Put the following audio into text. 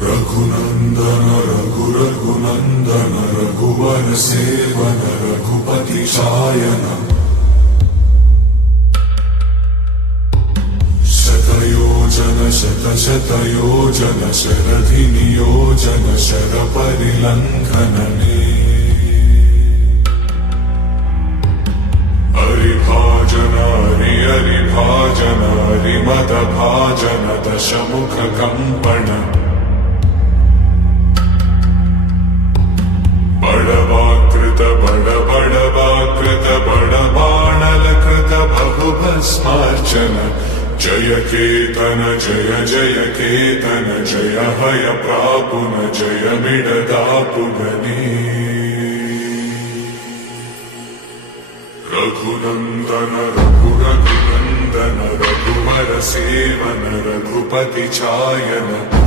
रघुनंदन रघुनंदन रघुवर सेवन रघुपति शायन शतयोजन शतशतयोजन शरधि नियोजन शर परिलंघनने हरिभाजन हरिभाजन हरिमद भाजन दशमुख कंपन बड़वाकृत बड़बाणलकृत बहुभस्मार्चन जय केतन जय जय केतन जय हय प्रापुन जय मिडदापुगने रघुनंदन रघुनंदन रघुवर सेवन रघुपति चायन